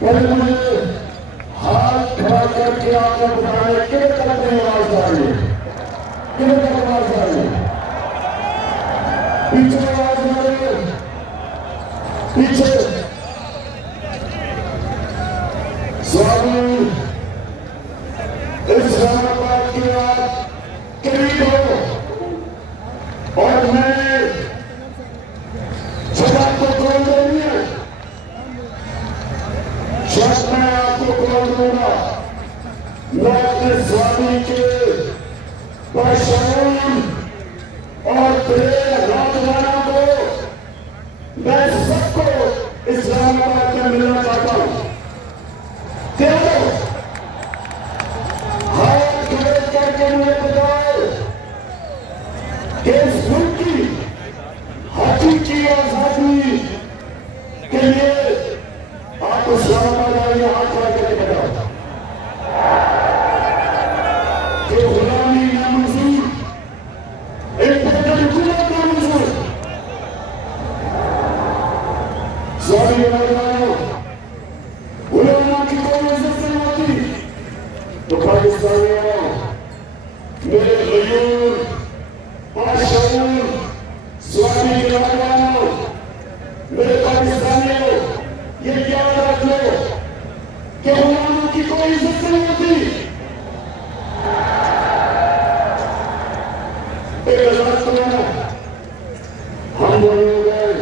पहले मुझे हाथ खड़ा करके आपको बताया कितने तरह की आवाज आ रही है, कितने तरह की आवाज आ रही है, पीछे आवाज आ रही है, पीछे स्वामी इस्लामाबाद की आप करीब हो और मैं जवाब को कौन देनी है, शायद मैं आपको कौन दूंगा। मैं अपने स्वामी के परेशान और नौजवानों को, मैं सबको इस्लामाबाद में मिलना चाहता हूं। हाथ खड़े करके मुझे बताओ कि इस मुल्क की हकीकी आजादी के लिए आप इस्लामाबाद आइए, हाथ खड़ा करके बताओ कि गुलामी नामंजूर, एक हुकूमत नामंजूर। स्वामी उलमा की कोई इज्जत नहीं होती तो पाकिस्तानियों, मेरे गयूर बाशऊर स्वामी के नौजवानों, मेरे पाकिस्तानियों, ये याद रख लो कि उलमा की कोई इज्जत नहीं होती। एक आजाद करो, हम वो लोग हैं,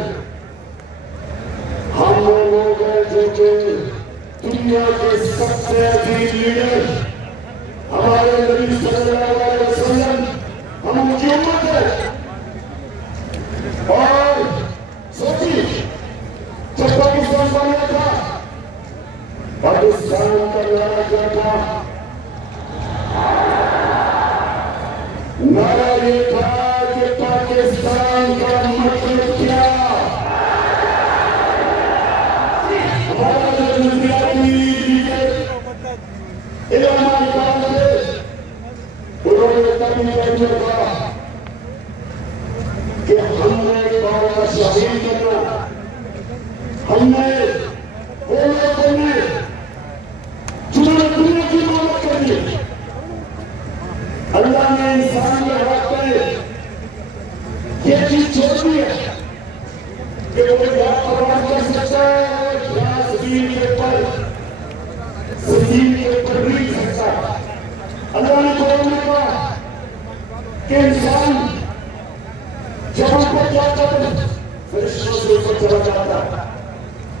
हम वो लोग हैं जो कि दुनिया के सबसे अजीज लीडर हमारे नबी सल्लल्लाहु अलैहि वसल्लम, हम उनकी उम्मत है। और सोचिए, जब पाकिस्तान बना था, पाकिस्तान का नारा क्या था? नारा ये था कि पाकिस्तान का मतलब क्या? हमारा जो नजरियाती उन्होंने तभी कहा कि हमने बाबा शहीद करना, हमने वो लोगों ने जिन्होंने दुनिया की मदद करी, अल्लाह ने इंसान के हाथ में ये चीज छोड़ दी है कि वो क्या प्रवास कर सकता है और क्या जमीन के ऊपर नहीं सकता। अल्लाह ने कहा कि इंसान जब ऊपर जाता है फरिश्तों से ऊपर चला जाता है,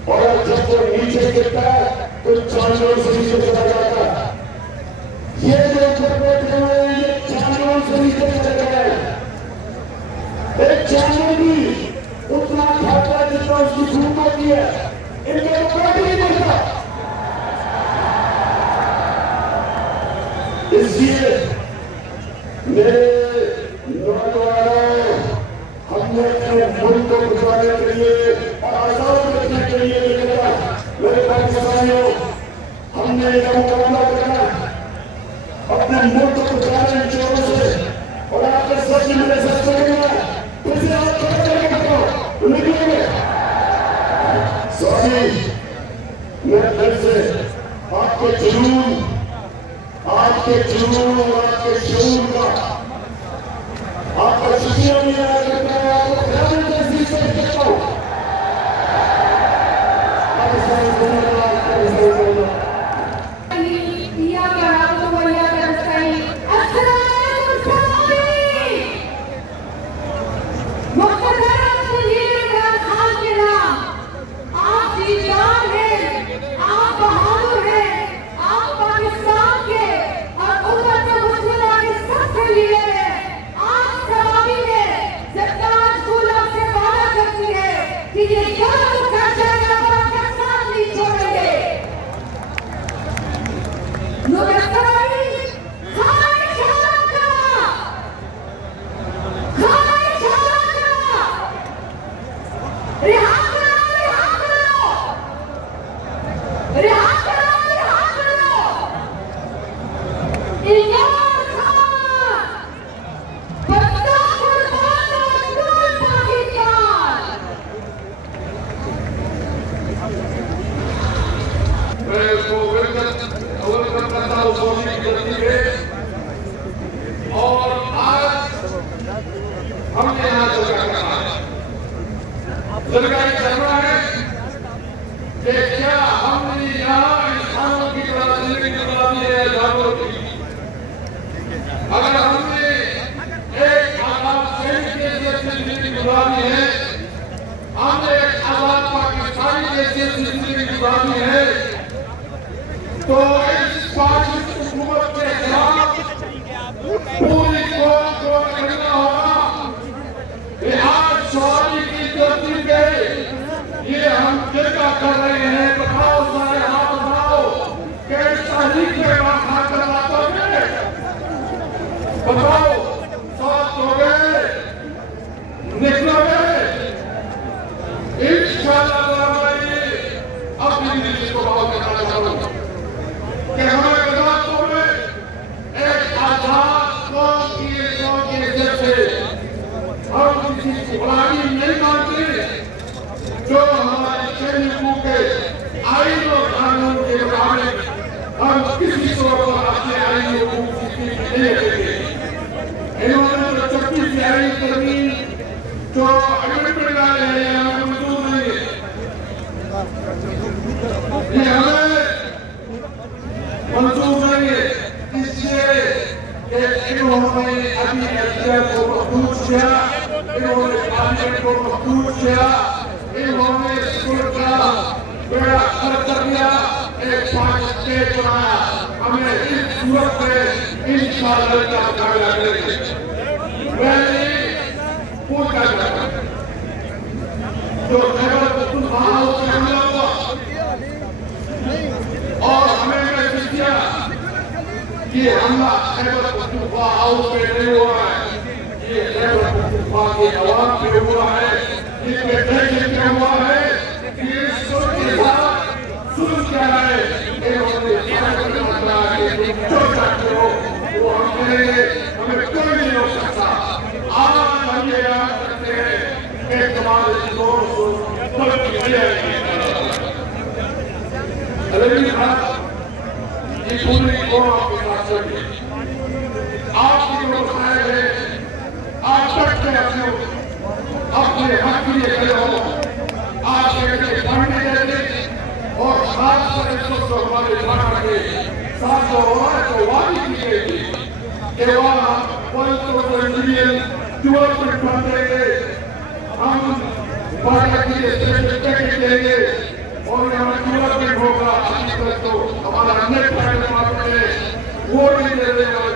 और जब वो नीचे गिरता है तो जानवरों से नीचे चला जाता है। ये जो ऊपर बैठे हुए हैं ये जानवरों से नीचे चले गए। एक जानवर भी उतना खाता है जितना उसकी भूख होती है, इनके तो पेट नहीं भरता। इसलिए मेरे नौजवानों, हमने अपने मुल्क को बचाने के लिए और आजाद रखने के लिए निकला। मेरे पाकिस्तानियों, हमने एक मुकाबला करना अपने मुल्क को बचाने की चोरों से, और आपके सच मेरे सच करेंगे, फिर आप करेंगे निकलेंगे। स्वामी, मैं फिर से आपके जुनून, आपके जुनून और आपके शऊर का आपका शुक्रिया भी अदा करता हूं, आपको ख्याल तहसील से कहता हूं। करना है कि क्या हमने यहाँ इंसानों की तरह जिंदगी गुजारनी है जानवरों की। अगर हमने एक आजाद सैनिक के जैसे जिंदगी गुजारनी है, हमने एक आजाद पाकिस्तानी के जैसे जिंदगी गुजारनी है, तो इस फाशिस्ट हुकूमत के खिलाफ पूरी कौम को करना होगा। बिहार सवारी की गलती पे ये हम क्या कर रहे हैं, बताओ सारे हाथ उठाओ कि शहीद के माथा करवाते हैं, बताओ साथ हो गए, निकलोगे इंशाअल्लाह। अपनी दिल को बात करना चाहूँ कि हमारे गुजरातों में एक आजाद कौम के जैसे हम किसी की गुलामी नहीं मानते, जो हमारे सैनिकों के आईन और कानून के मुताबिक हम किसी को अपने आईन को नहीं देंगे। इन्होंने जो 36 प्यारी तरमीम जो अमेंडमेंट लाए हैं ये हमें मंजूर नहीं है। ये हमें मंजूर नहीं है, इसलिए इन्होंने अभी एसडीएफ को मखदूर किया, इन्होंने पार्लियामेंट को मखदूर किया, इन्होंने स्कूल का बेड़ा गर्क कर दिया, एक फाशिस्ट स्टेट बनाया। हमें इस सूरत में इंशाअल्लाह का मुकाबला करेंगे। मैं पूछना चाहता हूँ जो खैबर पख्तूनख्वा हाउस में हमला हुआ और हमें मैसेज किया कि हमला खैबर पख्तूनख्वा हाउस में नहीं हुआ है, ये खैबर पख्तूनख्वा के अवाम पे हुआ है, इसके दहशत में हुआ है, ये के साथ सुन क्या है, इन्होंने जो चाहते हो वो हम करेंगे, हमें कोई नहीं रोक सकता। आज हम ये याद करते हैं कि तुम्हारे ये पूरी कौम आपके साथ चलिए, आपकी जो मसाइल है आप तक के अपने हक के लिए खड़े हो, आप पढ़ने देते और खासकर इस वक्त हमारे इलाका के साथ जो वादी की गई थी कि वहाँ डेवलपमेंट फंड देंगे, हम बाढ़ के लिए स्पेशल देंगे और यहाँ डेवलपमेंट होगा। तो हमारा नेट वो नहीं दे रहे